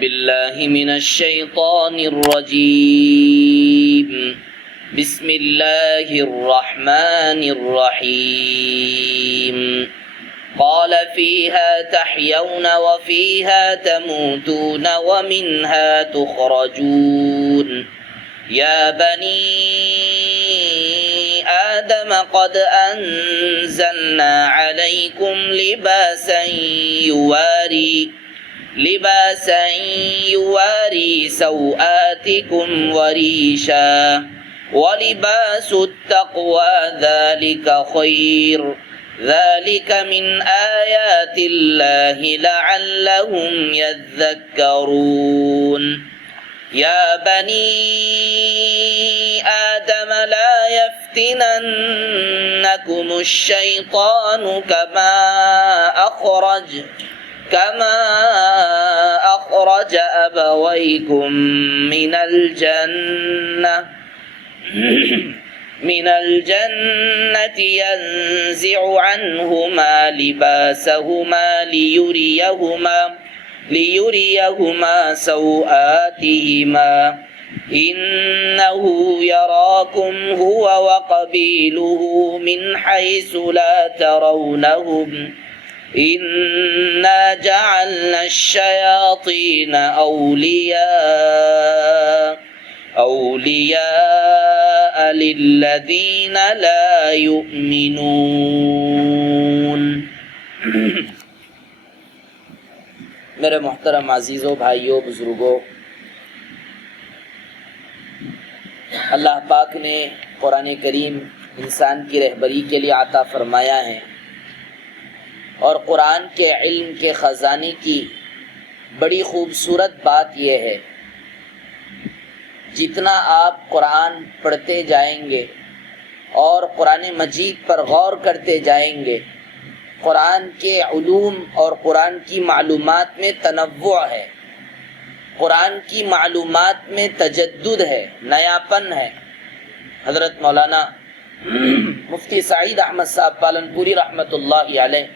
بالله من الشيطان الرجيم. بسم الله الرحمن الرحيم. قال فيها تحيون وفيها تموتون ومنها تخرجون. يا بني آدم قد أنزلنا عليكم لباسا يواري سوآتكم وريشا ولباس التقوى ذلك خير. ذلك من آيات الله لعلهم يذكرون. يا بني آدم لا يفتننكم الشيطان كما أخرج أبويكم من الجنة ينزع عنهما لباسهما ليريهما سوآتهما إنه يراكم هو وقبيله من حيث لا ترونهم إنا جعلنا الشياطين أولياء للذين لا يؤمنون. میرے محترم عزیزوں، بھائیوں، بزرگوں، اللہ پاک نے قرآن کریم انسان کی رہبری کے لیے عطا فرمایا ہے، اور قرآن کے علم کے خزانے کی بڑی خوبصورت بات یہ ہے، جتنا آپ قرآن پڑھتے جائیں گے اور قرآن مجید پر غور کرتے جائیں گے، قرآن کے علوم اور قرآن کی معلومات میں تنوع ہے، قرآن کی معلومات میں تجدد ہے، نیاپن ہے۔ حضرت مولانا مفتی سعید احمد صاحب پالنپوری رحمۃ اللہ علیہ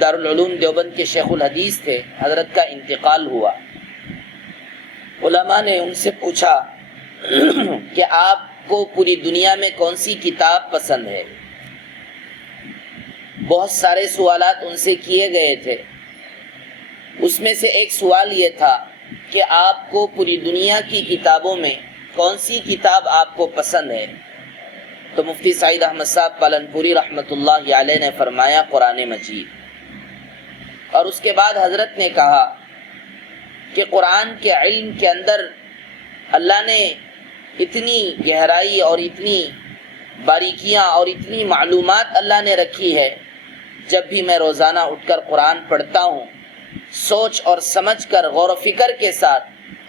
دارالعلوم دیوبند کے شیخ الحدیث تھے، حضرت کا انتقال ہوا۔ علماء نے ان سے پوچھا کہ آپ کو پوری دنیا میں کون سی کتاب پسند ہے؟ بہت سارے سوالات ان سے کیے گئے تھے، اس میں سے ایک سوال یہ تھا کہ آپ کو پوری دنیا کی کتابوں میں کون سی کتاب آپ کو پسند ہے؟ تو مفتی سعید احمد صاحب پالنپوری رحمۃ اللہ علیہ نے فرمایا قرآن مجید۔ اور اس کے بعد حضرت نے کہا کہ قرآن کے علم کے اندر اللہ نے اتنی گہرائی اور اتنی باریکیاں اور اتنی معلومات اللہ نے رکھی ہے، جب بھی میں روزانہ اٹھ کر قرآن پڑھتا ہوں، سوچ اور سمجھ کر غور و فکر کے ساتھ،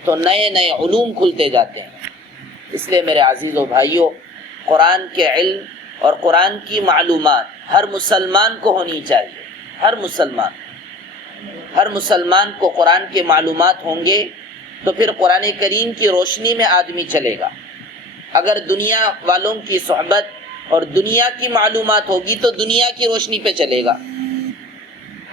تو نئے نئے علوم کھلتے جاتے ہیں۔ اس لیے میرے عزیزوں بھائیوں، قرآن کے علم اور قرآن کی معلومات ہر مسلمان کو ہونی چاہیے۔ ہر مسلمان کو قرآن کے معلومات ہوں گے تو پھر قرآن کریم کی روشنی میں آدمی چلے گا۔ اگر دنیا والوں کی صحبت اور دنیا کی معلومات ہوگی تو دنیا کی روشنی پہ چلے گا۔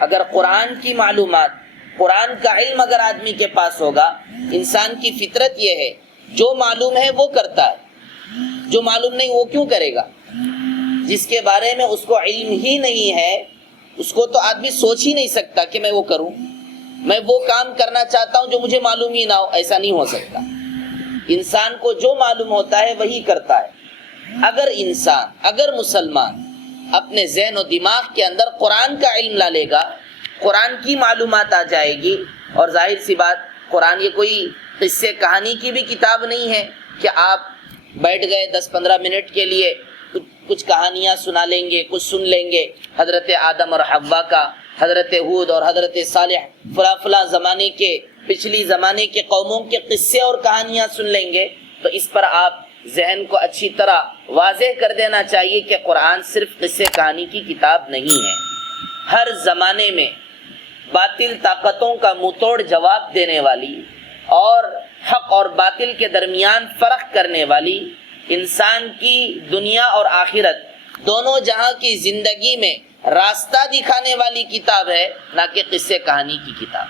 اگر قرآن کی معلومات، قرآن کا علم اگر آدمی کے پاس ہوگا، انسان کی فطرت یہ ہے جو معلوم ہے وہ کرتا ہے، جو معلوم نہیں وہ کیوں کرے گا؟ جس کے بارے میں اس کو علم ہی نہیں ہے، اس کو تو آدمی سوچ ہی نہیں سکتا کہ میں وہ کروں، میں وہ کام کرنا چاہتا ہوں جو مجھے معلوم ہی نہ ہو، ایسا نہیں ہو سکتا۔ انسان کو جو معلوم ہوتا ہے وہی کرتا ہے۔ اگر مسلمان اپنے ذہن و دماغ کے اندر قرآن کا علم لا لے گا، قرآن کی معلومات آ جائے گی، اور ظاہر سی بات قرآن یہ کوئی قصے کہانی کی بھی کتاب نہیں ہے کہ آپ بیٹھ گئے 10-15 منٹ کے لیے کچھ کہانیاں سنا لیں گے، کچھ سن لیں گے، حضرت آدم اور حوا کا، حضرت ہود اور حضرت صالح، فلاں زمانے کے، پچھلی زمانے کے قوموں کے قصے اور کہانیاں سن لیں گے، تو اس پر آپ ذہن کو اچھی طرح واضح کر دینا چاہیے کہ قرآن صرف قصے کہانی کی کتاب نہیں ہے۔ ہر زمانے میں باطل طاقتوں کا منہ توڑ جواب دینے والی اور حق اور باطل کے درمیان فرق کرنے والی، انسان کی دنیا اور آخرت دونوں جہاں کی زندگی میں راستہ دکھانے والی کتاب ہے، نہ کہ قصے کہانی کی کتاب۔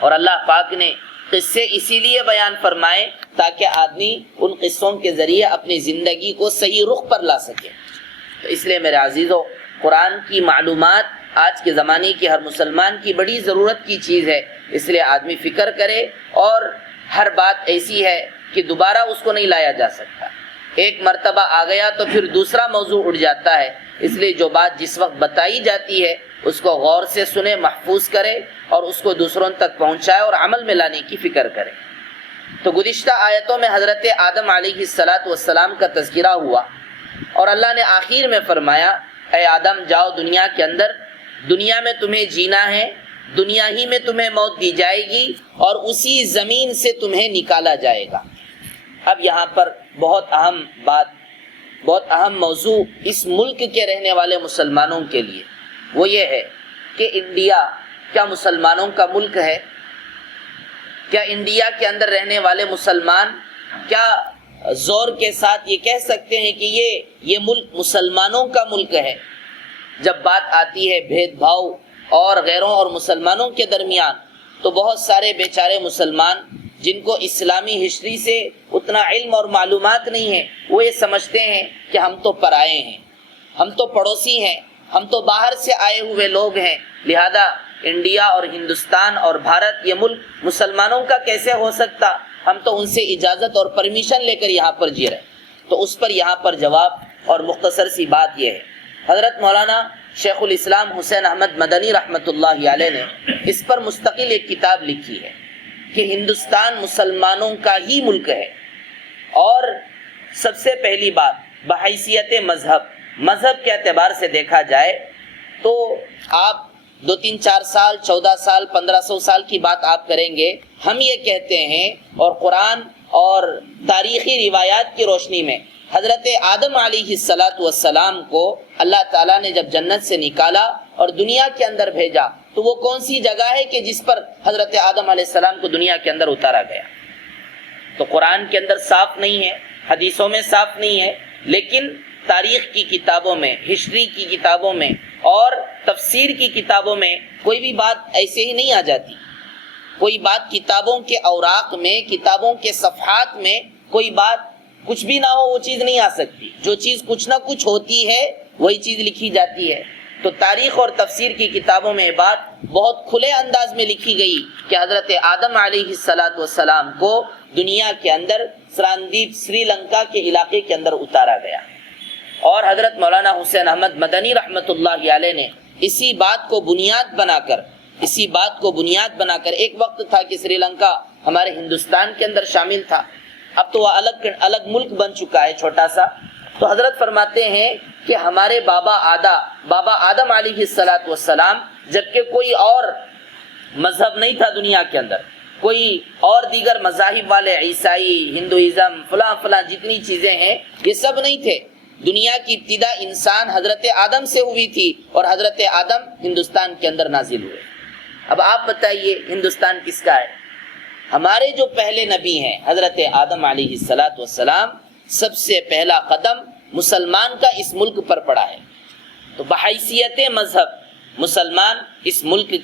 اور اللہ پاک نے قصے اسی لیے بیان فرمائے تاکہ آدمی ان قصوں کے ذریعے اپنی زندگی کو صحیح رخ پر لا سکے۔ تو اس لیے میرے عزیزو، قرآن کی معلومات آج کے زمانے کی ہر مسلمان کی بڑی ضرورت کی چیز ہے، اس لیے آدمی فکر کرے، اور ہر بات ایسی ہے کہ دوبارہ اس کو نہیں لایا جا سکتا، ایک مرتبہ آ گیا تو پھر دوسرا موضوع اٹھ جاتا ہے، اس لیے جو بات جس وقت بتائی جاتی ہے اس کو غور سے سنے، محفوظ کرے اور اس کو دوسروں تک پہنچائے اور عمل میں لانے کی فکر کرے۔ تو گزشتہ آیتوں میں حضرت آدم علیہ السلام کا تذکرہ ہوا، اور اللہ نے آخر میں فرمایا اے آدم جاؤ دنیا کے اندر، دنیا میں تمہیں جینا ہے، دنیا ہی میں تمہیں موت دی جائے گی اور اسی زمین سے تمہیں نکالا جائے گا۔ اب یہاں پر بہت اہم بات، بہت اہم موضوع اس ملک کے رہنے والے مسلمانوں کے لیے وہ یہ ہے کہ انڈیا کیا مسلمانوں کا ملک ہے؟ کیا انڈیا کے اندر رہنے والے مسلمان کیا زور کے ساتھ یہ کہہ سکتے ہیں کہ یہ ملک مسلمانوں کا ملک ہے؟ جب بات آتی ہے بھید بھاؤ اور غیروں اور مسلمانوں کے درمیان، تو بہت سارے بیچارے مسلمان جن کو اسلامی ہسٹری سے اتنا علم اور معلومات نہیں ہے، وہ یہ سمجھتے ہیں کہ ہم تو پرائے ہیں، ہم تو پڑوسی ہیں، ہم تو باہر سے آئے ہوئے لوگ ہیں، لہذا انڈیا اور ہندوستان اور بھارت یہ ملک مسلمانوں کا کیسے ہو سکتا؟ ہم تو ان سے اجازت اور پرمیشن لے کر یہاں پر جی رہے۔ تو اس پر یہاں پر جواب اور مختصر سی بات یہ ہے، حضرت مولانا شیخ الاسلام حسین احمد مدنی رحمۃ اللہ علیہ نے اس پر مستقل ایک کتاب لکھی ہے کہ ہندوستان مسلمانوں کا ہی ملک ہے، اور سب سے پہلی بات بحیثیت مذہب کے اعتبار سے دیکھا جائے تو آپ 2-3-4 سال 14 سال 1500 سال کی بات آپ کریں گے، ہم یہ کہتے ہیں اور قرآن اور تاریخی روایات کی روشنی میں حضرت آدم علیہ السلام کو اللہ تعالیٰ نے جب جنت سے نکالا اور دنیا کے اندر بھیجا تو وہ کون سی جگہ ہے کہ جس پر حضرت آدم علیہ السلام کو دنیا کے اندر اتارا گیا؟ تو قرآن کے اندر صاف نہیں ہے، حدیثوں میں صاف نہیں ہے، لیکن تاریخ کی کتابوں میں، ہسٹری کی کتابوں میں اور تفسیر کی کتابوں میں کوئی بھی بات ایسے ہی نہیں آ جاتی۔ کوئی بات کتابوں کے اوراق میں، کتابوں کے صفحات میں کوئی بات کچھ بھی نہ ہو، وہ چیز نہیں آ سکتی۔ جو چیز کچھ نہ کچھ ہوتی ہے وہی چیز لکھی جاتی ہے۔ تو تاریخ اور تفسیر کی کتابوں میں بات بہت کھلے انداز میں لکھی گئی کہ حضرت آدم علیہ السلام کو دنیا کے اندر سراندیپ سری لنکا کے علاقے کے اندر اتارا گیا، اور حضرت مولانا حسین احمد مدنی رحمۃ اللہ علیہ نے اسی بات کو بنیاد بنا کر ایک وقت تھا کہ سری لنکا ہمارے ہندوستان کے اندر شامل تھا، اب تو وہ الگ ملک بن چکا ہے چھوٹا سا۔ تو حضرت فرماتے ہیں کہ ہمارے بابا آدم علیہ السلام جبکہ کوئی اور مذہب نہیں تھا دنیا کے اندر، کوئی اور دیگر مذاہب والے، عیسائی، ہندوازم، فلاں جتنی چیزیں ہیں یہ سب نہیں تھے۔ دنیا کی ابتدا انسان حضرت آدم سے ہوئی تھی اور حضرت آدم ہندوستان کے اندر نازل ہوئے۔ اب آپ بتائیے ہندوستان کس کا ہے؟ ہمارے جو پہلے نبی ہیں حضرت آدم علیہ السلام، سب سے پہلا قدم مسلمان کا اس ملک پر پڑا ہے۔ تو بحیثیت مذہب مسلمان اس ملک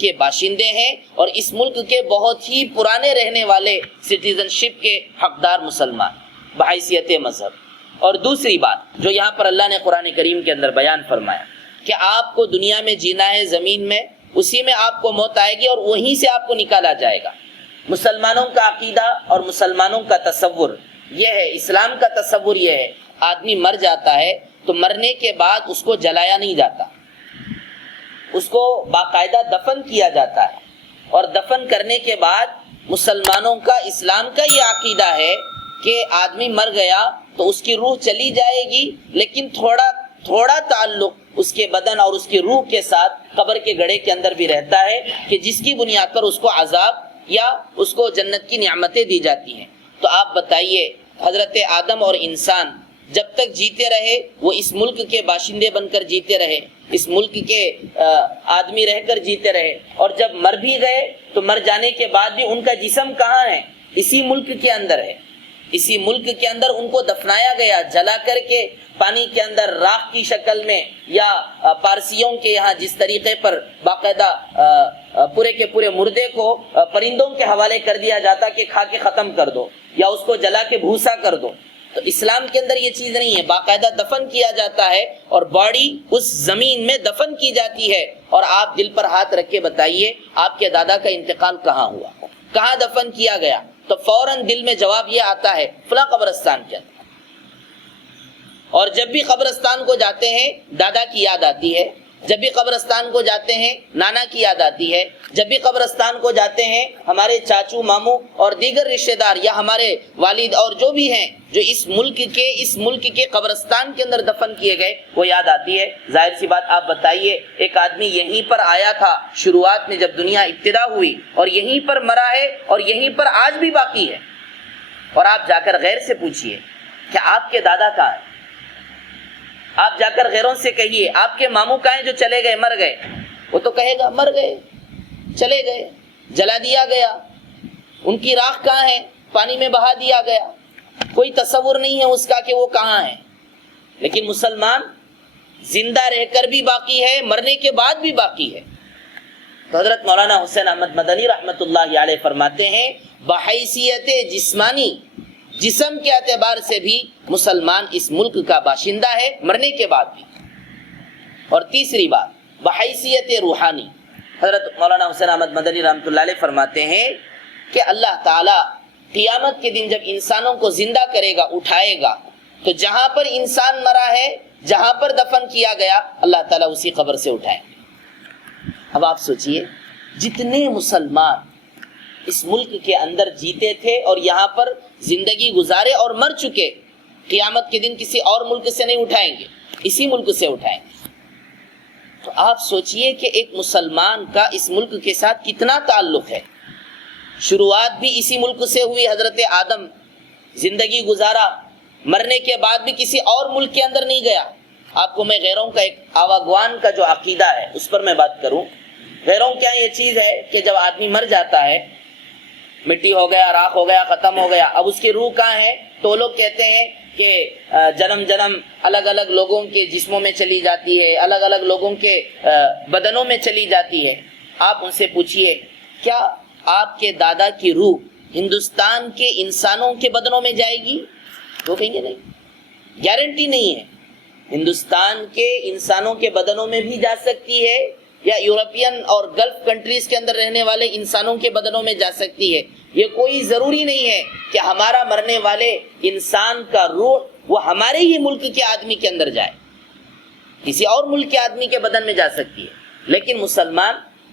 کے باشندے ہیں اور اس ملک کے بہت ہی پرانے رہنے والے سٹیزن شپ کے حقدار مسلمان بحیثیت مذہب۔ اور دوسری بات جو یہاں پر اللہ نے قرآن کریم کے اندر بیان فرمایا کہ آپ کو دنیا میں جینا ہے زمین میں، اسی میں آپ کو موت آئے گی اور وہیں سے آپ کو نکالا جائے گا۔ مسلمانوں کا عقیدہ اور مسلمانوں کا تصور یہ ہے، اسلام کا تصور یہ ہے، آدمی مر جاتا ہے تو مرنے کے بعد اس کو جلایا نہیں جاتا، اس کو باقاعدہ دفن کیا جاتا ہے، اور دفن کرنے کے بعد مسلمانوں کا، اسلام کا یہ عقیدہ ہے کہ آدمی مر گیا تو اس کی روح چلی جائے گی، لیکن تھوڑا تعلق اس کے بدن اور اس کی روح کے ساتھ قبر کے گڑھے کے اندر بھی رہتا ہے کہ جس کی بنیاد پر اس کو عذاب یا اس کو جنت کی نعمتیں دی جاتی ہیں۔ تو آپ بتائیے حضرت آدم اور انسان جب تک جیتے رہے وہ اس ملک کے باشندے بن کر جیتے رہے، اس ملک کے آدمی رہ کر جیتے رہے، اور جب مر بھی گئے تو مر جانے کے بعد بھی ان کا جسم کہاں ہے؟ اسی ملک کے اندر ہے، اسی ملک کے اندر ان کو دفنایا گیا، جلا کر کے پانی کے اندر راکھ کی شکل میں، یا پارسیوں کے یہاں جس طریقے پر باقاعدہ پورے کے پورے مردے کو پرندوں کے حوالے کر دیا جاتا کہ کھا کے ختم کر دو، یا اس کو جلا کے بھوسا کر دو، تو اسلام کے اندر یہ چیز نہیں ہے، باقاعدہ دفن کیا جاتا ہے اور باڈی اس زمین میں دفن کی جاتی ہے۔ اور آپ دل پر ہاتھ رکھ کے بتائیے آپ کے دادا کا انتقال کہاں ہوا، کہاں دفن کیا گیا، تو فوراً دل میں جواب یہ آتا ہے فلاں قبرستان کے اندر۔ اور جب بھی قبرستان کو جاتے ہیں دادا کی یاد آتی ہے، جب بھی قبرستان کو جاتے ہیں نانا کی یاد آتی ہے، جب بھی قبرستان کو جاتے ہیں ہمارے چاچو ماموں اور دیگر رشتہ دار یا ہمارے والد اور جو بھی ہیں جو اس ملک کے قبرستان کے اندر دفن کیے گئے وہ یاد آتی ہے۔ ظاہر سی بات آپ بتائیے، ایک آدمی یہیں پر آیا تھا شروعات میں جب دنیا ابتدا ہوئی، اور یہیں پر مرا ہے اور یہیں پر آج بھی باقی ہے، اور آپ جا کر غیر سے پوچھئے کہ آپ کے دادا کہاں ہیں، آپ جا کر غیروں سے کہیے آپ کے ماموں کہاں ہیں جو چلے گئے مر گئے، وہ تو کہے گا مر گئے، چلے گئے، جلا دیا گیا، ان کی راکھ کہاں ہے، پانی میں بہا دیا گیا، کوئی تصور نہیں ہے اس کا کہ وہ کہاں ہے۔ لیکن مسلمان زندہ رہ کر بھی باقی ہے، مرنے کے بعد بھی باقی ہے۔ تو حضرت مولانا حسین احمد مدنی رحمۃ اللہ علیہ فرماتے ہیں بحیثیت جسمانی، جسم کے اعتبار سے بھی مسلمان اس ملک کا باشندہ ہے مرنے کے بعد بھی۔ اور تیسری بات بحیثیت روحانی، حضرت مولانا حسین احمد مدنی رحمۃ اللہ علیہ فرماتے ہیں کہ اللہ تعالی قیامت کے دن جب انسانوں کو زندہ کرے گا، اٹھائے گا، تو جہاں پر انسان مرا ہے، جہاں پر دفن کیا گیا، اللہ تعالیٰ اسی قبر سے اٹھائے گا۔ اب آپ سوچئے جتنے مسلمان اس ملک کے اندر جیتے تھے اور یہاں پر زندگی گزارے اور مر چکے، قیامت کے دن کسی اور ملک سے نہیں اٹھائیں گے، اسی ملک سے اٹھائیں گے۔ تو آپ سوچئے کہ ایک مسلمان کا اس ملک کے ساتھ کتنا تعلق ہے۔ شروعات بھی اسی ملک سے ہوئی، حضرت آدم زندگی گزارا، مرنے کے بعد بھی کسی اور ملک کے اندر نہیں گیا۔ آپ کو میں غیروں کا ایک آواگوان کا جو عقیدہ ہے اس پر میں بات کروں۔ غیروں کیا یہ چیز ہے کہ جب آدمی مر جاتا ہے، مٹی ہو گیا، راکھ ہو گیا، ختم ہو گیا، اب اس کی روح کہاں ہے؟ تو لوگ کہتے ہیں کہ جنم الگ الگ لوگوں کے جسموں میں چلی جاتی ہے، الگ الگ لوگوں کے بدنوں میں چلی جاتی ہے۔ آپ ان سے پوچھئے کیا آپ کے دادا کی روح ہندوستان کے انسانوں کے بدنوں میں جائے گی؟ وہ کہیں گے نہیں، گارنٹی نہیں ہے۔ ہندوستان کے انسانوں کے بدنوں میں بھی جا سکتی ہے، یا یورپین اور گلف کنٹریز کے اندر رہنے والے انسانوں کے بدنوں میں جا سکتی ہے۔ یہ کوئی ضروری نہیں ہے کہ ہمارا مرنے والے انسان کا روح وہ ہمارے ہی ملک کے آدمی کے اندر جائے، کسی اور ملک کے آدمی کے بدن میں جا سکتی ہے۔ لیکن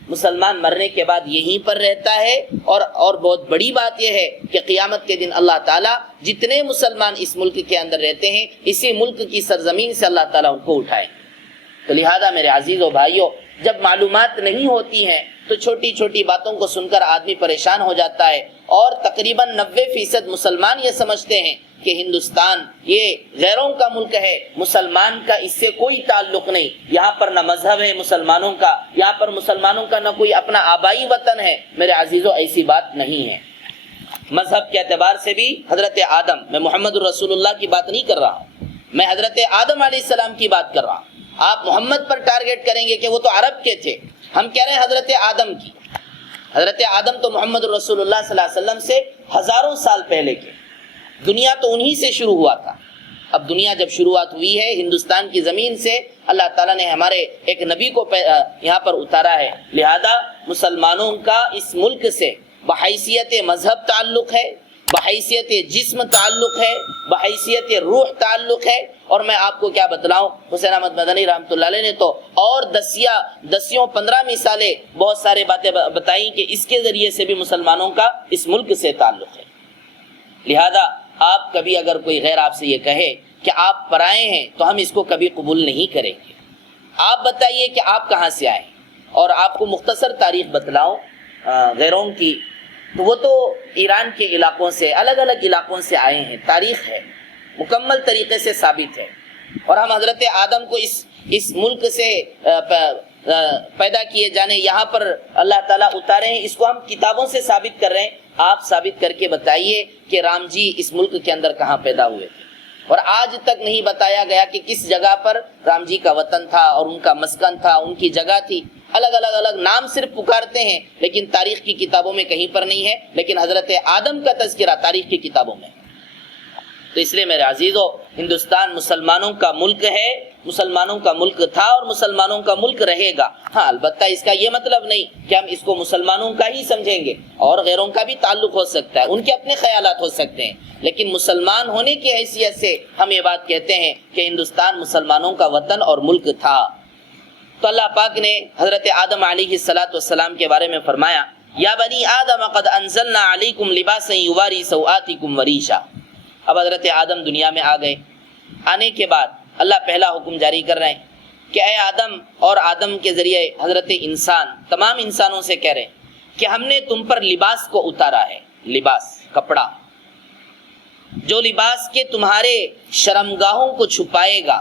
مسلمان مرنے کے بعد یہیں پر رہتا ہے، اور بہت بڑی بات یہ ہے کہ قیامت کے دن اللہ تعالیٰ جتنے مسلمان اس ملک کے اندر رہتے ہیں، اسی ملک کی سرزمین سے اللہ تعالیٰ ان کو اٹھائے۔ تو لہذا میرے عزیزو بھائیو، جب معلومات نہیں ہوتی ہیں تو چھوٹی چھوٹی باتوں کو سن کر آدمی پریشان ہو جاتا ہے، اور تقریباً 90% مسلمان یہ سمجھتے ہیں کہ ہندوستان یہ غیروں کا ملک ہے، مسلمان کا اس سے کوئی تعلق نہیں، یہاں پر نہ مذہب ہے مسلمانوں کا، یہاں پر مسلمانوں کا نہ کوئی اپنا آبائی وطن ہے۔ میرے عزیزو ایسی بات نہیں ہے۔ مذہب کے اعتبار سے بھی حضرت آدم، میں محمد الرسول اللہ کی بات نہیں کر رہا ہوں، میں حضرت آدم علیہ السلام کی بات کر رہا ہوں۔ آپ محمد پر ٹارگٹ کریں گے کہ وہ تو عرب کے تھے، ہم کہہ رہے ہیں حضرت آدم کی۔ حضرت آدم تو محمد الرسول اللہ صلی اللہ علیہ وسلم سے ہزاروں سال پہلے کے، دنیا تو انہی سے شروع ہوا تھا۔ اب دنیا جب شروعات ہوئی ہے ہندوستان کی زمین سے، اللہ تعالیٰ نے ہمارے ایک نبی کو یہاں پر اتارا ہے، لہذا مسلمانوں کا اس ملک سے بحیثیت مذہب تعلق ہے، بحیثیت جسم تعلق ہے، بحیثیت روح تعلق ہے۔ اور میں آپ کو کیا بتلاؤں، حسین احمد مدنی رحمۃ اللہ علیہ نے تو اور 15 مثالیں، بہت سارے باتیں بتائیں کہ اس کے ذریعے سے بھی مسلمانوں کا اس ملک سے تعلق ہے۔ لہذا آپ کبھی اگر کوئی غیر آپ سے یہ کہے کہ آپ پرائے ہیں تو ہم اس کو کبھی قبول نہیں کریں گے۔ آپ بتائیے کہ آپ کہاں سے آئے، اور آپ کو مختصر تاریخ بتلاؤں غیروں کی، تو وہ تو ایران کے علاقوں سے، الگ الگ علاقوں سے آئے ہیں، تاریخ ہے، مکمل طریقے سے ثابت ہے۔ اور ہم حضرت آدم کو اس ملک سے پیدا کیے جانے، یہاں پر اللہ تعالیٰ اتارے ہیں، اس کو ہم کتابوں سے ثابت کر رہے ہیں آپ ثابت کر کے بتائیے کہ رام جی اس ملک کے اندر کہاں پیدا ہوئے تھے، اور آج تک نہیں بتایا گیا کہ کس جگہ پر رام جی کا وطن تھا اور ان کا مسکن تھا، ان کی جگہ تھی۔ الگ نام صرف پکارتے ہیں، لیکن تاریخ کی کتابوں میں کہیں پر نہیں ہے، لیکن حضرت آدم کا تذکرہ تاریخ کی کتابوں میں۔ تو اس لیے میرے عزیزو، ہندوستان مسلمانوں کا ملک ہے، مسلمانوں کا ملک تھا اور مسلمانوں کا ملک رہے گا۔ ہاں، البتہ اس کا یہ مطلب نہیں کہ ہم اس کو مسلمانوں کا ہی سمجھیں گے، اور غیروں کا بھی تعلق ہو سکتا ہے، ان کے اپنے خیالات ہو سکتے ہیں، لیکن مسلمان ہونے کی حیثیت سے ہم یہ بات کہتے ہیں کہ ہندوستان مسلمانوں کا وطن اور ملک تھا۔ تو اللہ پاک نے حضرت آدم علیہ السلام کے بارے میں فرمایا، یا بنی آدم قد انزلنا علیکم لباسا یواری سوآتکم وریشا۔ اب حضرت آدم دنیا میں آ گئے، آنے کے بعد اللہ پہلا حکم جاری کر رہے ہیں کہ اے آدم، اور آدم کے ذریعے حضرت انسان تمام انسانوں سے کہہ رہے ہیں کہ ہم نے تم پر لباس کو اتارا ہے، لباس کپڑا، جو لباس کے تمہارے شرمگاہوں کو چھپائے گا،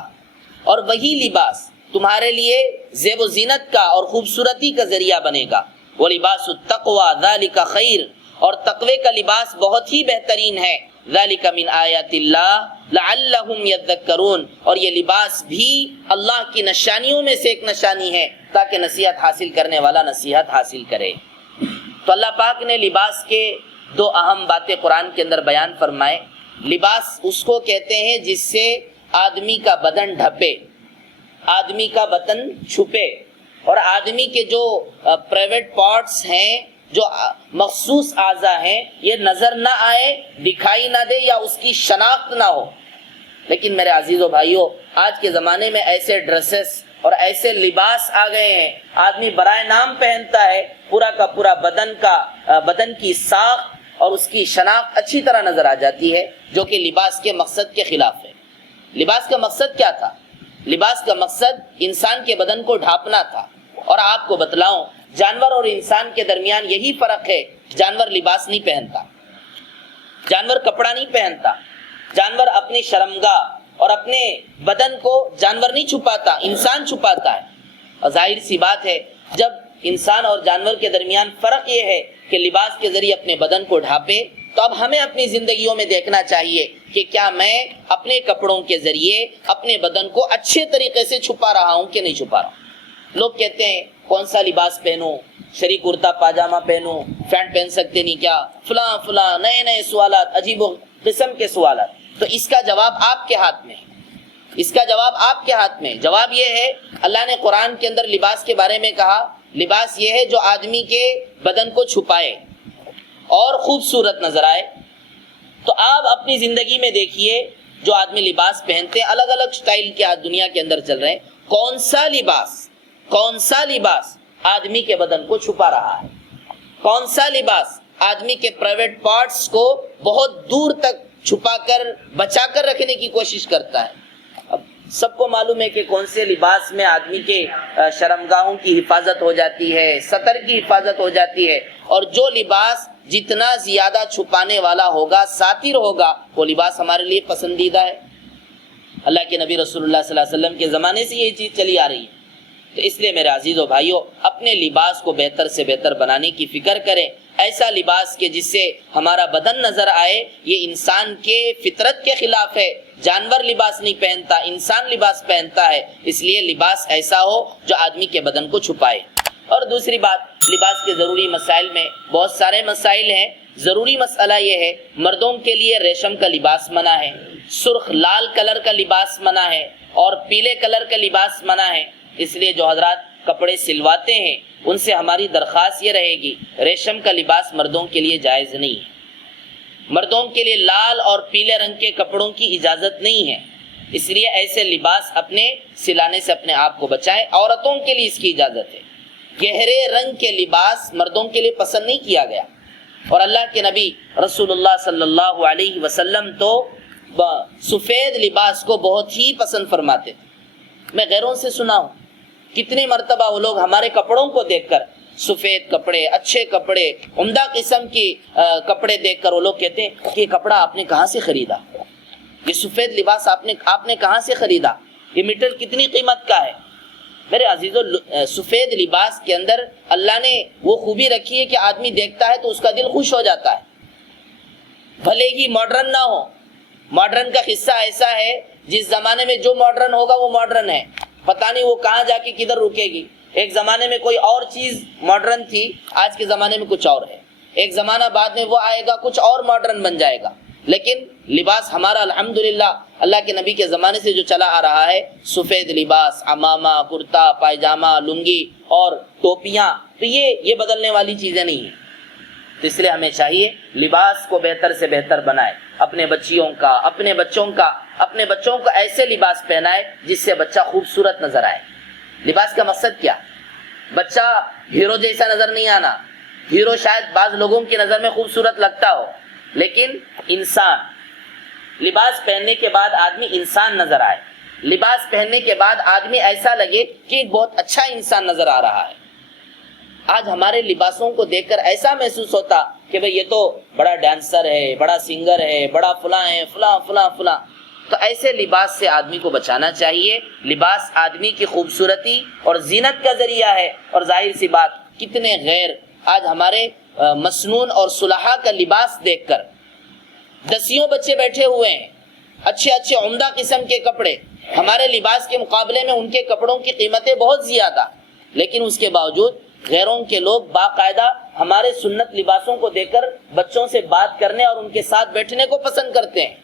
اور وہی لباس تمہارے لیے زیب و زینت کا اور خوبصورتی کا ذریعہ بنے گا۔ وَلِبَاسُ التَّقْوَى ذَلِكَ خَيْرٌ، اور تقوی کا لباس بہت ہی بہترین ہے۔ ذَلِكَ مِنْ آیَاتِ اللَّهِ لَعَلَّهُمْ يَذَّكَّرُونَ، اور یہ لباس بھی اللہ کی نشانیوں میں سے ایک نشانی ہے تاکہ نصیحت حاصل کرنے والا نصیحت حاصل کرے۔ تو اللہ پاک نے لباس کے دو اہم باتیں قرآن کے اندر بیان فرمائے۔ لباس اس کو کہتے ہیں جس سے آدمی کا بدن ڈھپے، آدمی کا بدن چھپے، اور آدمی کے جو پرائیویٹ پارٹس ہیں، جو مخصوص اعضاء ہیں، یہ نظر نہ آئے، دکھائی نہ دے، یا اس کی شناخت نہ ہو۔ لیکن میرے عزیزو بھائیو، آج کے زمانے میں ایسے ڈریسز اور ایسے لباس آ گئے ہیں، آدمی برائے نام پہنتا ہے، پورا کا پورا بدن کی ساخت اور اس کی شناخت اچھی طرح نظر آ جاتی ہے، جو کہ لباس کے مقصد کے خلاف ہے۔ لباس کا مقصد کیا تھا؟ لباس کا مقصد انسان کے بدن کو ڈھانپنا تھا۔ اور آپ کو بتلاؤں، جانور اور انسان کے درمیان یہی فرق ہے، جانور لباس نہیں پہنتا، جانور کپڑا نہیں پہنتا، جانور اپنی شرمگاہ اور اپنے بدن کو جانور نہیں چھپاتا، انسان چھپاتا ہے۔ اور ظاہر سی بات ہے، جب انسان اور جانور کے درمیان فرق یہ ہے کہ لباس کے ذریعے اپنے بدن کو ڈھانپے، تو اب ہمیں اپنی زندگیوں میں دیکھنا چاہیے کہ کیا میں اپنے کپڑوں کے ذریعے اپنے بدن کو اچھے طریقے سے چھپا رہا ہوں کہ نہیں چھپا رہا ہوں۔ لوگ کہتے ہیں کون سا لباس پہنوں، شرعی کرتا پاجامہ پہنوں، پینٹ پہن سکتے نہیں کیا، فلاں نئے سوالات، عجیب و قسم کے سوالات۔ تو اس کا جواب آپ کے ہاتھ میں ہے، اس کا جواب آپ کے ہاتھ میں۔ جواب یہ ہے، اللہ نے قرآن کے اندر لباس کے بارے میں کہا، لباس یہ ہے جو آدمی کے بدن کو چھپائے اور خوبصورت نظر آئے۔ تو آپ اپنی زندگی میں دیکھیے، جو آدمی لباس پہنتے ہیں، الگ الگ سٹائل کے آج دنیا کے اندر چل رہے ہیں، کون سا لباس آدمی کے بدن کو چھپا رہا ہے، کون سا لباس آدمی کے پرائیویٹ پارٹس کو بہت دور تک چھپا کر بچا کر رکھنے کی کوشش کرتا ہے۔ اب سب کو معلوم ہے کہ کون سے لباس میں آدمی کے شرمگاہوں کی حفاظت ہو جاتی ہے، سطر کی حفاظت ہو جاتی ہے، اور جو لباس جتنا زیادہ چھپانے والا ہوگا، ساتر ہوگا، وہ لباس ہمارے لیے پسندیدہ ہے۔ اللہ کے نبی رسول اللہ صلی اللہ علیہ وسلم کے زمانے سے یہ چیز چلی آ رہی ہے۔ تو اس لیے میرے عزیزو بھائیو، اپنے لباس کو بہتر سے بہتر بنانے کی فکر کریں، ایسا لباس کہ جس سے ہمارا بدن نظر آئے۔ یہ انسان کے فطرت کے خلاف ہے، جانور لباس نہیں پہنتا، انسان لباس پہنتا ہے، اس لیے لباس ایسا ہو جو آدمی کے بدن کو چھپائے۔ اور دوسری بات، لباس کے ضروری مسائل میں بہت سارے مسائل ہیں۔ ضروری مسئلہ یہ ہے، مردوں کے لیے ریشم کا لباس منع ہے، سرخ لال کلر کا لباس منع ہے، اور پیلے کلر کا لباس منع ہے۔ اس لیے جو حضرات کپڑے سلواتے ہیں، ان سے ہماری درخواست یہ رہے گی، ریشم کا لباس مردوں کے لیے جائز نہیں ہے، مردوں کے لیے لال اور پیلے رنگ کے کپڑوں کی اجازت نہیں ہے۔ اس لیے ایسے لباس اپنے سلانے سے اپنے آپ کو بچائیں۔ عورتوں کے لیے اس کی اجازت ہے، گہرے رنگ کے لباس مردوں کے لیے پسند نہیں کیا گیا، اور اللہ کے نبی رسول اللہ صلی اللہ علیہ وسلم تو سفید لباس کو بہت ہی پسند فرماتے تھے۔ میں غیروں سے سنا ہوں، کتنی مرتبہ وہ لوگ ہمارے کپڑوں کو دیکھ کر، سفید کپڑے، اچھے کپڑے، عمدہ قسم کی کپڑے دیکھ کر وہ لوگ کہتے ہیں کہ یہ کپڑا آپ نے کہاں سے خریدا، یہ سفید لباس آپ نے کہاں سے خریدا، یہ میٹر کتنی قیمت کا ہے۔ میرے عزیزو، سفید لباس کے اندر اللہ نے وہ خوبی رکھی ہے کہ آدمی دیکھتا ہے تو اس کا دل خوش ہو جاتا ہے۔ بھلے ہی ماڈرن نہ ہو. ماڈرن کا قصہ ایسا ہے جس زمانے میں جو ماڈرن ہوگا وہ ماڈرن ہے, پتہ نہیں وہ کہاں جا کے کدھر رکے گی. ایک زمانے میں کوئی اور چیز ماڈرن تھی, آج کے زمانے میں کچھ اور ہے. ایک زمانہ بعد میں وہ آئے گا, کچھ اور ماڈرن بن جائے گا. لیکن لباس ہمارا الحمدللہ اللہ کے نبی کے زمانے سے جو چلا آ رہا ہے, سفید لباس, عمامہ, کرتا پائجامہ, لنگی اور ٹوپیاں, تو یہ بدلنے والی چیزیں نہیں ہیں. تو اس لیے ہمیں چاہیے لباس کو بہتر سے بہتر بنائے. اپنے بچیوں کا, اپنے بچوں کو ایسے لباس پہنائے جس سے بچہ خوبصورت نظر آئے. لباس کا مقصد کیا؟ بچہ ہیرو جیسا نظر نہیں آنا. ہیرو شاید بعض لوگوں کی نظر میں خوبصورت لگتا ہو, لیکن انسان, لباس پہننے کے بعد آدمی انسان نظر آئے. لباس پہننے کے بعد آدمی ایسا لگے کہ ایک بہت اچھا انسان نظر آ رہا ہے. آج ہمارے لباسوں کو دیکھ کر ایسا محسوس ہوتا کہ بھئی یہ تو بڑا ڈانسر ہے, بڑا سنگر ہے, بڑا فلاں ہے, فلاں. تو ایسے لباس سے آدمی کو بچانا چاہیے. لباس آدمی کی خوبصورتی اور زینت کا ذریعہ ہے. اور ظاہر سی بات, کتنے غیر آج ہمارے مسنون اور صلحاء کا لباس دیکھ کر دسیوں بچے بیٹھے ہوئے ہیں, اچھے عمدہ قسم کے کپڑے. ہمارے لباس کے مقابلے میں ان کے کپڑوں کی قیمتیں بہت زیادہ, لیکن اس کے باوجود غیروں کے لوگ باقاعدہ ہمارے سنت لباسوں کو دیکھ کر بچوں سے بات کرنے اور ان کے ساتھ بیٹھنے کو پسند کرتے ہیں.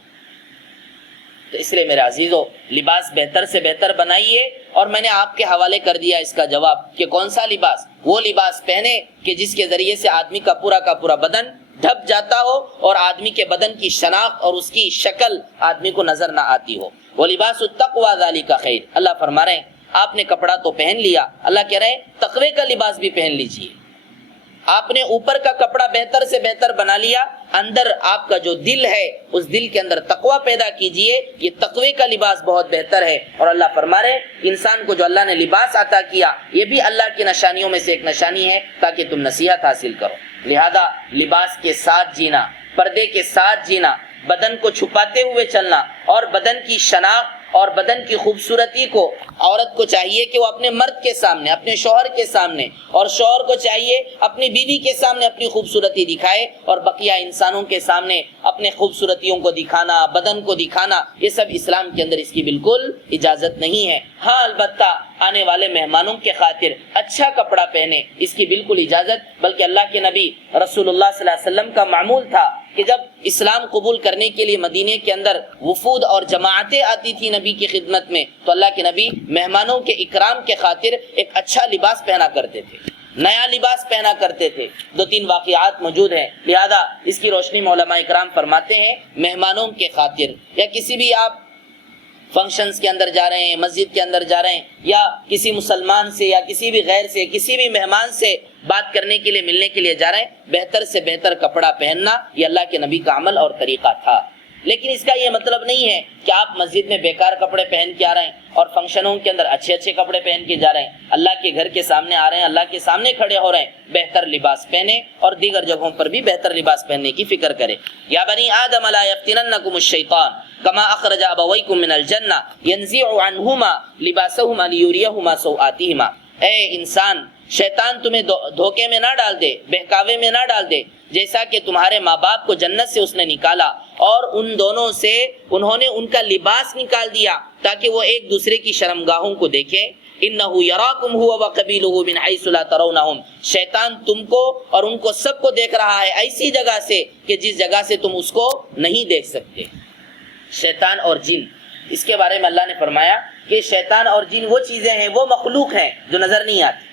تو اس لیے میرے عزیزو, لباس بہتر سے بہتر بنائیے. اور میں نے آپ کے حوالے کر دیا اس کا جواب کہ کون سا لباس. وہ لباس پہنے کہ جس کے ذریعے سے آدمی کا پورا بدن ڈھک جاتا ہو اور آدمی کے بدن کی شناخت اور اس کی شکل آدمی کو نظر نہ آتی ہو. وہ لباس التقوی ذالک خیر. اللہ فرما رہے ہیں آپ نے کپڑا تو پہن لیا, اللہ کہہ رہے ہیں تقوی کا لباس بھی پہن لیجئے. آپ نے اوپر کا کپڑا بہتر سے بہتر بنا لیا, اندر آپ کا جو دل ہے اس دل کے اندر تقوی پیدا کیجئے. یہ تقوی کا لباس بہت بہتر ہے. اور اللہ فرما رہے انسان کو جو اللہ نے لباس عطا کیا یہ بھی اللہ کی نشانیوں میں سے ایک نشانی ہے تاکہ تم نصیحت حاصل کرو. لہذا لباس کے ساتھ جینا, پردے کے ساتھ جینا, بدن کو چھپاتے ہوئے چلنا اور بدن کی شناخت اور بدن کی خوبصورتی کو عورت کو چاہیے کہ وہ اپنے مرد کے سامنے, اپنے شوہر کے سامنے, اور شوہر کو چاہیے اپنی بیوی کے سامنے اپنی خوبصورتی دکھائے. اور بقیہ انسانوں کے سامنے اپنے خوبصورتیوں کو دکھانا, بدن کو دکھانا, یہ سب اسلام کے اندر اس کی بالکل اجازت نہیں ہے. ہاں البتہ آنے والے مہمانوں کے خاطر اچھا کپڑا پہنے, اس کی بالکل اجازت. بلکہ اللہ کے نبی رسول اللہ صلی اللہ علیہ وسلم کا معمول تھا کہ جب اسلام قبول کرنے کے لیے مدینے کے اندر وفود اور جماعتیں آتی تھی نبی کی خدمت میں, تو اللہ کے نبی مہمانوں کے اکرام کے خاطر ایک اچھا لباس پہنا کرتے تھے, نیا لباس پہنا کرتے تھے. 2-3 واقعات موجود ہیں. لہذا اس کی روشنی میں علماء اکرام فرماتے ہیں مہمانوں کے خاطر یا کسی بھی آپ فنکشنز کے اندر جا رہے ہیں, مسجد کے اندر جا رہے ہیں, یا کسی مسلمان سے یا کسی بھی غیر سے, کسی بھی مہمان سے بات کرنے کے لیے, ملنے کے لیے جا رہے ہیں, بہتر سے بہتر کپڑا پہننا یہ اللہ کے نبی کا عمل اور طریقہ تھا. لیکن اس کا یہ مطلب نہیں ہے کہ آپ مسجد میں بیکار کپڑے پہن کے آ رہے ہیں اور فنکشنوں کے اندر اچھے کپڑے پہن کے جا رہے ہیں. اللہ کے گھر کے سامنے آ رہے ہیں, اللہ کے سامنے کھڑے ہو رہے ہیں, بہتر لباس پہنے اور دیگر جگہوں پر بھی بہتر لباس پہننے کی فکر کرے. یا بنی آدم لا یفتننکم الشیطان کما اخرج ابویکم من الجنہ ینزع عنہما لباسہما لیریہما سوآتہما. اے انسان, شیطان تمہیں دھوکے میں نہ ڈال دے, بہکاوے میں نہ ڈال دے, جیسا کہ تمہارے ماں باپ کو جنت سے اس نے نکالا اور ان دونوں سے انہوں نے ان کا لباس نکال دیا تاکہ وہ ایک دوسرے کی شرمگاہوں کو دیکھیں. انہ یراکم هو وقبیلہ من حیث لا ترونہم. شیطان تم کو اور ان کو سب کو دیکھ رہا ہے ایسی جگہ سے کہ جس جگہ سے تم اس کو نہیں دیکھ سکتے. شیطان اور جن, اس کے بارے میں اللہ نے فرمایا کہ شیطان اور جن وہ چیزیں ہیں, وہ مخلوق ہیں جو نظر نہیں آتی.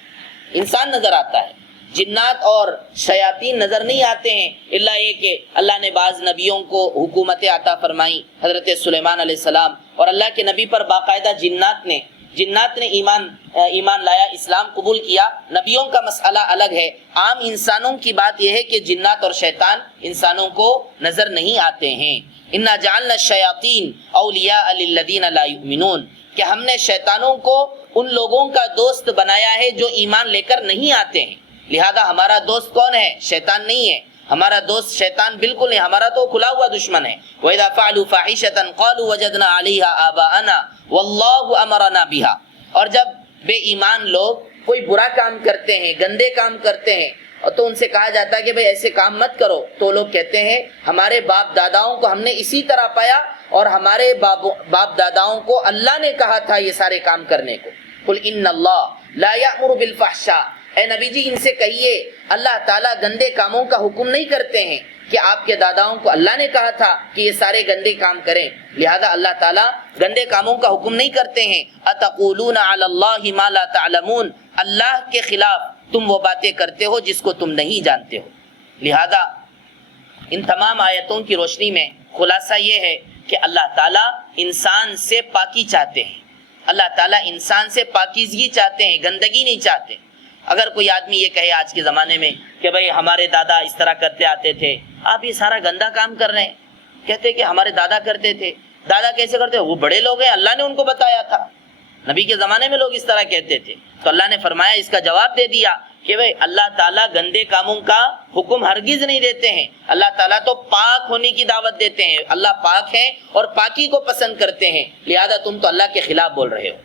انسان نظر آتا ہے, جنات اور شیاطین نظر نہیں آتے ہیں, الا یہ کہ اللہ نے بعض نبیوں کو حکومتیں عطا فرمائیں, حضرت سلیمان علیہ السلام, اور اللہ کے نبی پر باقاعدہ جنات نے ایمان لایا, اسلام قبول کیا. نبیوں کا مسئلہ الگ ہے. عام انسانوں کی بات یہ ہے کہ جنات اور شیطان انسانوں کو نظر نہیں آتے ہیں. انا جعلنا الشیاطین اولیاء للذین لا یؤمنون, کہ ہم نے شیطانوں کو ان لوگوں کا دوست بنایا ہے جو ایمان لے کر نہیں آتے ہیں. لہذا ہمارا دوست کون ہے؟ شیطان نہیں ہے. ہمارا دوست شیطان بالکل نہیں, ہمارا تو کھلا ہوا دشمن ہے. وَإِذَا فَعَلُوا فَاحِشَةً قَالُوا وَجَدْنَا عَلَيْهَا آبَاءَنَا وَاللَّهُ أَمَرَنَا بِهَا. اور جب بے ایمان لوگ کوئی برا کام کرتے ہیں, گندے کام کرتے ہیں, اور تو ان سے کہا جاتا ہے کہ بھئی ایسے کام مت کرو، تو لوگ کہتے ہیں ہمارے باپ داداؤں کو ہم نے اسی طرح پایا اور ہمارے باپ داداؤں کو اللہ نے کہا تھا یہ سارے کام کرنے کو۔ قل ان اللہ لا یأمر بالفحشاء، اے نبی جی ان سے کہیے اللہ تعالیٰ گندے کاموں کا حکم نہیں کرتے ہیں کہ آپ کے داداؤں کو اللہ نے کہا تھا کہ یہ سارے گندے کام کریں، لہذا اللہ تعالیٰ گندے کاموں کا حکم نہیں کرتے ہیں۔ اتقولون علی اللہ ما لا تعلمون، اللہ کے خلاف تم وہ باتیں کرتے ہو جس کو تم نہیں جانتے ہو۔ لہذا ان تمام آیتوں کی روشنی میں خلاصہ یہ ہے کہ اللہ تعالیٰ انسان سے پاکی چاہتے ہیں، اللہ تعالیٰ انسان سے پاکیزگی چاہتے ہیں، گندگی نہیں چاہتے۔ اگر کوئی آدمی یہ کہے آج کے زمانے میں کہ بھئی ہمارے دادا اس طرح کرتے آتے تھے، آپ یہ سارا گندا کام کر رہے ہیں، کہتے کہ ہمارے دادا کرتے تھے، دادا کیسے کرتے؟ وہ بڑے لوگ ہیں، اللہ نے ان کو بتایا تھا، نبی کے زمانے میں لوگ اس طرح کہتے تھے۔ تو اللہ نے فرمایا، اس کا جواب دے دیا کہ بھئی اللہ تعالیٰ گندے کاموں کا حکم ہرگز نہیں دیتے ہیں، اللہ تعالیٰ تو پاک ہونے کی دعوت دیتے ہیں، اللہ پاک ہے اور پاکی کو پسند کرتے ہیں، لہذا تم تو اللہ کے خلاف بول رہے ہو۔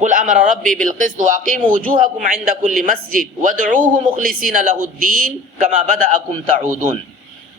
قل امر ربی بالقسط واقیموا وجوہکم عند کل مسجد وادعوہ مخلصین لہ الدین کما بدأکم تعودون۔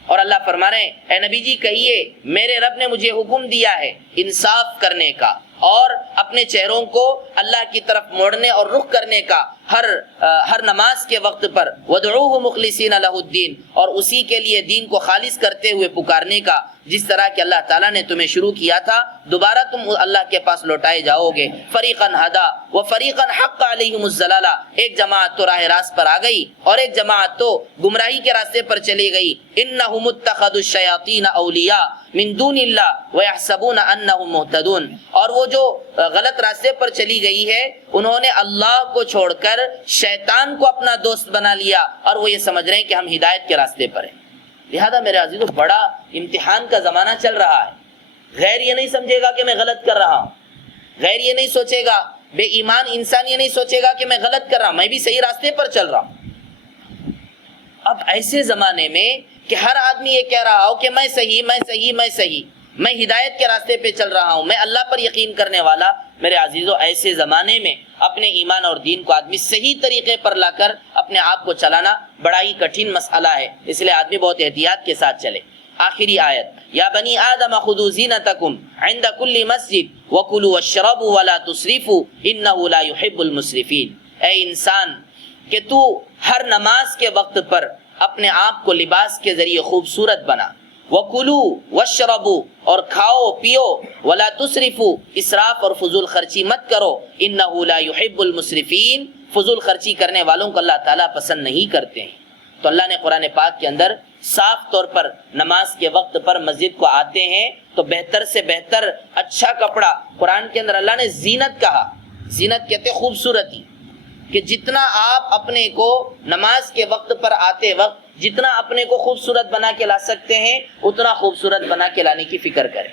اور اللہ فرما رہے ہیں اے نبی جی کہیے میرے رب نے مجھے حکم دیا ہے انصاف کرنے کا اور اپنے چہروں کو اللہ کی طرف موڑنے اور رخ کرنے کا ہر نماز کے وقت پر، وَدْعُوهُ مُخْلِصِينَ لَهُ الدِّينَ، اور اسی کے لیے دین کو خالص کرتے ہوئے پکارنے کا، جس طرح کہ اللہ تعالیٰ نے تمہیں شروع کیا تھا دوبارہ تم اللہ کے پاس لوٹائے جاؤ گے۔ فَرِيقًا هَدَىٰ وَفَرِيقًا حَقَّ عَلَيْهِمُ الضَّلَالَةُ، ایک جماعت تو راہ راست پر آ گئی اور ایک جماعت تو گمراہی کے راستے پر چلی گئی۔ إِنَّهُمُ اتَّخَذُوا الشَّيَاطِينَ أَوْلِيَاءَ مِن دُونِ اللَّهِ وَيَحْسَبُونَ أَنَّهُم مُهْتَدُونَ، اور وہ جو غلط راستے پر چلی گئی ہے انہوں نے اللہ کو چھوڑ کر شیطان کو اپنا دوست بنا لیا اور وہ یہ سمجھ رہے ہیں کہ ہم ہدایت کے راستے پر ہیں۔ لہذا میرے عزیزو بڑا امتحان کا زمانہ چل رہا ہے۔ غیر یہ نہیں سمجھے گا کہ میں غلط کر رہا ہوں، غیر یہ نہیں سوچے گا، بے ایمان انسان یہ نہیں سوچے گا کہ میں غلط کر رہا ہوں، میں بھی صحیح راستے پر چل رہا ہوں۔ اب ایسے زمانے میں کہ ہر آدمی یہ کہہ رہا ہو کہ میں صحیح میں صحیح میں صحیح، میں ہدایت کے راستے پہ چل رہا ہوں، میں اللہ پر یقین کرنے والا، میرے عزیزو ایسے زمانے میں اپنے ایمان اور دین کو آدمی صحیح طریقے پر لا کر اپنے آپ کو چلانا بڑا ہی کٹھن مسئلہ ہے، اس لیے آدمی بہت احتیاط کے ساتھ چلے۔ آخری آیت، یا بنی آدم خذوا زینتکم عند کل مسجد وکلوا واشربوا ولا تسرفوا انہ لا يحب المسرفین، اے انسان کہ تو ہر نماز کے وقت پر اپنے آپ کو لباس کے ذریعے خوبصورت بنا، وَكُلُوا وَاشْرَبُوا، اور کھاؤ پیو، وَلَا تُسْرِفُوا، اسراف اور فضول خرچی مت کرو، إِنَّهُ لَا يُحِبُّ الْمُسْرِفِينَ، فضول خرچی کرنے والوں کو اللہ تعالیٰ پسند نہیں کرتے ہیں۔ تو اللہ نے قرآن پاک کے اندر صاف طور پر نماز کے وقت پر مسجد کو آتے ہیں تو بہتر سے بہتر اچھا کپڑا، قرآن کے اندر اللہ نے زینت کہا، زینت کہتے خوبصورتی، کہ جتنا آپ اپنے کو نماز کے وقت پر آتے وقت جتنا اپنے کو خوبصورت بنا کے لا سکتے ہیں اتنا خوبصورت بنا کے لانے کی فکر کریں۔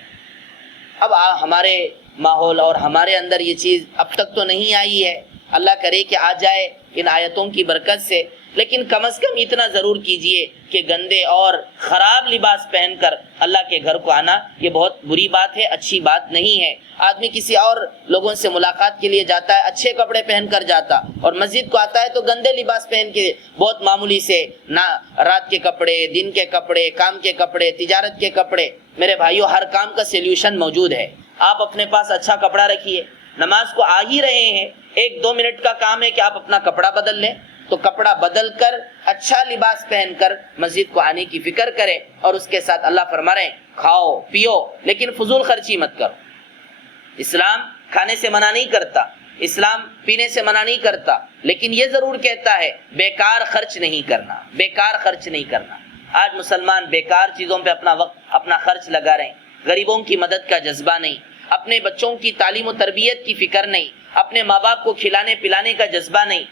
اب ہمارے ماحول اور ہمارے اندر یہ چیز اب تک تو نہیں آئی ہے، اللہ کرے کہ آ جائے ان آیتوں کی برکت سے، لیکن کم از کم اتنا ضرور کیجئے کہ گندے اور خراب لباس پہن کر اللہ کے گھر کو آنا یہ بہت بری بات ہے، اچھی بات نہیں ہے۔ آدمی کسی اور لوگوں سے ملاقات کے لیے جاتا ہے اچھے کپڑے پہن کر جاتا، اور مسجد کو آتا ہے تو گندے لباس پہن کے، بہت معمولی سے، نہ رات کے کپڑے، دن کے کپڑے، کام کے کپڑے، تجارت کے کپڑے۔ میرے بھائیو ہر کام کا سیلیوشن موجود ہے، آپ اپنے پاس اچھا کپڑا رکھیے، نماز کو آ ہی رہے ہیں، 1-2 منٹ کا کام ہے کہ آپ اپنا کپڑا بدل لیں، تو کپڑا بدل کر اچھا لباس پہن کر مسجد کو آنے کی فکر کریں، اور اس کے ساتھ اللہ فرما رہے ہیں کھاؤ پیو لیکن فضول خرچی مت کرو۔ اسلام کھانے سے منع نہیں کرتا، اسلام پینے سے منع نہیں کرتا، لیکن یہ ضرور کہتا ہے بیکار خرچ نہیں کرنا، بیکار خرچ نہیں کرنا۔ آج مسلمان بیکار چیزوں پہ اپنا وقت اپنا خرچ لگا رہے ہیں، غریبوں کی مدد کا جذبہ نہیں، اپنے بچوں کی تعلیم و تربیت کی فکر نہیں، اپنے ماں باپ کو کھلانے پلانے کا جذبہ نہیں،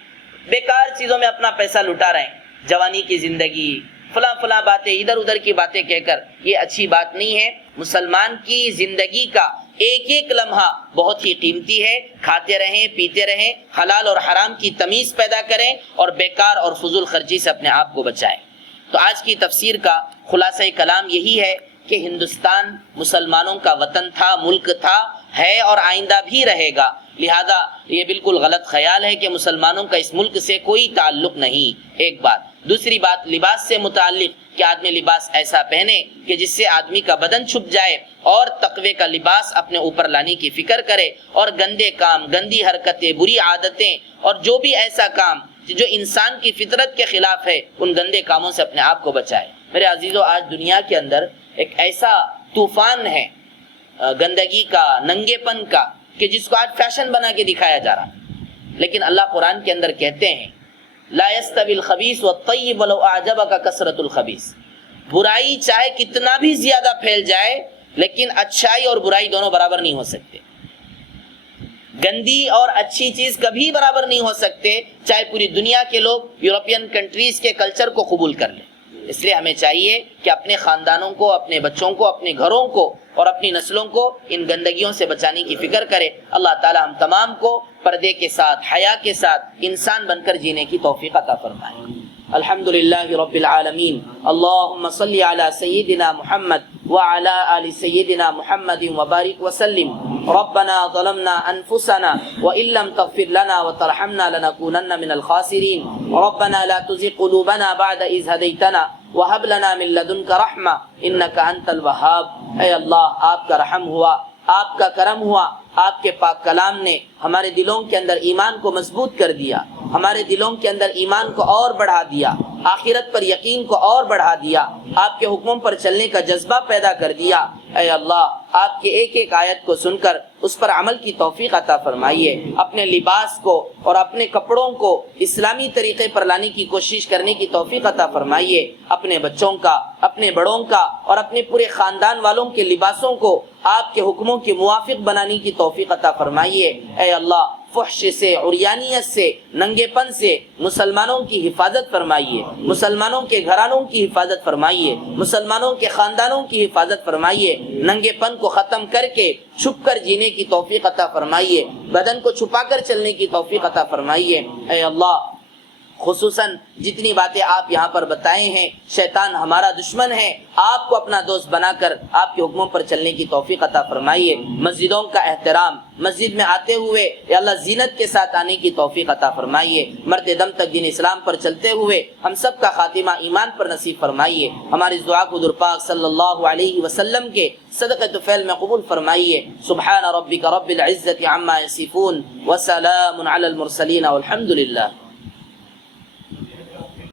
بیکار چیزوں میں اپنا پیسہ لٹا رہے ہیں، جوانی کی زندگی، فلاں باتیں، ادھر ادھر کی باتیں کہہ کر، یہ اچھی بات نہیں ہے۔ مسلمان کی زندگی کا ایک ایک لمحہ بہت ہی قیمتی ہے، کھاتے رہیں پیتے رہیں، حلال اور حرام کی تمیز پیدا کریں اور بیکار اور فضول خرچی سے اپنے آپ کو بچائیں۔ تو آج کی تفسیر کا خلاصہ کلام یہی ہے کہ ہندوستان مسلمانوں کا وطن تھا، ملک تھا، ہے اور آئندہ بھی رہے گا، لہذا یہ بالکل غلط خیال ہے کہ مسلمانوں کا اس ملک سے کوئی تعلق نہیں، ایک بات۔ دوسری بات لباس سے متعلق کہ آدمی لباس ایسا پہنے کہ جس سے آدمی کا بدن چھپ جائے اور تقوی کا لباس اپنے اوپر لانے کی فکر کرے، اور گندے کام، گندی حرکتیں، بری عادتیں اور جو بھی ایسا کام جو انسان کی فطرت کے خلاف ہے ان گندے کاموں سے اپنے آپ کو بچائے۔ میرے عزیزو، آج دنیا کے اندر ایک ایسا طوفان ہے گندگی کا، ننگے پن کا، کہ جس کو آج فیشن بنا کے دکھایا جا رہا ہے، لیکن اللہ قرآن کے اندر کہتے ہیں لا يستوي الخبيث والطيب ولو اعجبك كثرة الخبيث، برائی چاہے کتنا بھی زیادہ پھیل جائے لیکن اچھائی اور برائی دونوں برابر نہیں ہو سکتے، گندی اور اچھی چیز کبھی برابر نہیں ہو سکتے، چاہے پوری دنیا کے لوگ یورپین کنٹریز کے کلچر کو قبول کر لیں۔ اس لیے ہمیں چاہیے کہ اپنے خاندانوں کو، اپنے بچوں کو، اپنے گھروں کو اور اپنی نسلوں کو ان گندگیوں سے بچانے کی فکر کرے۔ اللہ تعالی ہم تمام کو پردے کے ساتھ، حیا کے ساتھ انسان بن کر جینے کی توفیق عطا فرمائے۔ الحمدللہ رب العالمین، اللہم صلی علی سیدنا محمد وعلی آل سیدنا محمد وبارک وسلم۔ ربنا ظلمنا انفسنا وان لم تغفر لنا وترحمنا لنكونن من الخاسرین۔ ربنا لا تزغ قلوبنا بعد اذ هديتنا وهب لنا من لدنك رحمة انك انت الوهاب۔ اے اللہ، آپ کا رحم ہوا، آپ کا کرم ہوا، آپ کے پاک کلام نے ہمارے دلوں کے اندر ایمان کو مضبوط کر دیا، ہمارے دلوں کے اندر ایمان کو اور بڑھا دیا، آخرت پر یقین کو اور بڑھا دیا، آپ کے حکموں پر چلنے کا جذبہ پیدا کر دیا۔ اے اللہ، آپ کے ایک ایک آیت کو سن کر اس پر عمل کی توفیق عطا فرمائیے، اپنے لباس کو اور اپنے کپڑوں کو اسلامی طریقے پر لانے کی کوشش کرنے کی توفیق عطا فرمائیے، اپنے بچوں کا، اپنے بڑوں کا اور اپنے پورے خاندان والوں کے لباسوں کو آپ کے حکموں کے موافق بنانے کی توفیق عطا فرمائیے۔ اے اللہ، فحش سے، عریانیت سے، ننگے پن سے مسلمانوں کی حفاظت فرمائیے، مسلمانوں کے گھرانوں کی حفاظت فرمائیے، مسلمانوں کے خاندانوں کی حفاظت فرمائیے، ننگے پن کو ختم کر کے چھپ کر جینے کی توفیق عطا فرمائیے، بدن کو چھپا کر چلنے کی توفیق عطا فرمائیے۔ اے اللہ، خصوصاً جتنی باتیں آپ یہاں پر بتائے ہیں، شیطان ہمارا دشمن ہے، آپ کو اپنا دوست بنا کر آپ کے حکموں پر چلنے کی توفیق عطا فرمائیے۔ مسجدوں کا احترام، مسجد میں آتے ہوئے یا اللہ زینت کے ساتھ آنے کی توفیق عطا فرمائیے، مرتے دم تک دین اسلام پر چلتے ہوئے ہم سب کا خاتمہ ایمان پر نصیب فرمائیے۔ ہماری دعا کو حضور پاک صلی اللہ علیہ وسلم کے صدقہ طفیل میں قبول فرمائیے۔ سبحان ربک رب العزت عما یصفون وسلام علی المرسلین والحمد للہ۔